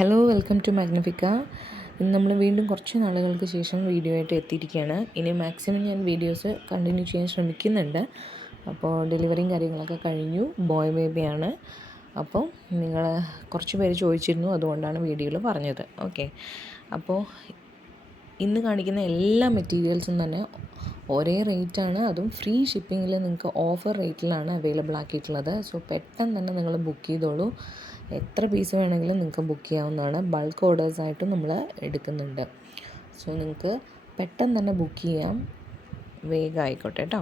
Hello, welcome to Magnifica. ഇന്ന് നമ്മൾ വീണ്ടും കുറച്ച് നാളുകൾക്ക് ശേഷം വീഡിയോ ആയിട്ട് എത്തിയിരിക്കുകയാണ്. ഇനി മാക്സിമം ഞാൻ വീഡിയോസ് കണ്ടിന്യൂ ചെയ്യാൻ ശ്രമിക്കുന്നുണ്ട്. അപ്പോൾ ഡെലിവറിയും കാര്യങ്ങളൊക്കെ കഴിഞ്ഞു. ബോയ് ബേബിയാണ്. അപ്പോൾ നിങ്ങൾ കുറച്ച് പേര് ചോദിച്ചിരുന്നു, അതുകൊണ്ടാണ് വീഡിയോയിൽ പറഞ്ഞത്. ഓക്കെ, അപ്പോൾ ഇന്ന് കാണിക്കുന്ന എല്ലാ മെറ്റീരിയൽസും തന്നെ ഒരേ റേറ്റാണ്. അതും ഫ്രീ ഷിപ്പിങ്ങിൽ നിങ്ങൾക്ക് ഓഫർ റേറ്റിലാണ് അവൈലബിൾ ആക്കിയിട്ടുള്ളത്. സോ പെട്ടെന്ന് തന്നെ നിങ്ങൾ ബുക്ക് ചെയ്തോളൂ. എത്ര പീസ് വേണമെങ്കിലും നിങ്ങൾക്ക് ബുക്ക് ചെയ്യാവുന്നതാണ്. ബൾക്ക് ഓർഡേഴ്സായിട്ടും നമ്മൾ എടുക്കുന്നുണ്ട്. സോ നിങ്ങൾക്ക് പെട്ടെന്ന് തന്നെ ബുക്ക് ചെയ്യാം. വേഗം ആയിക്കോട്ടെ കേട്ടോ.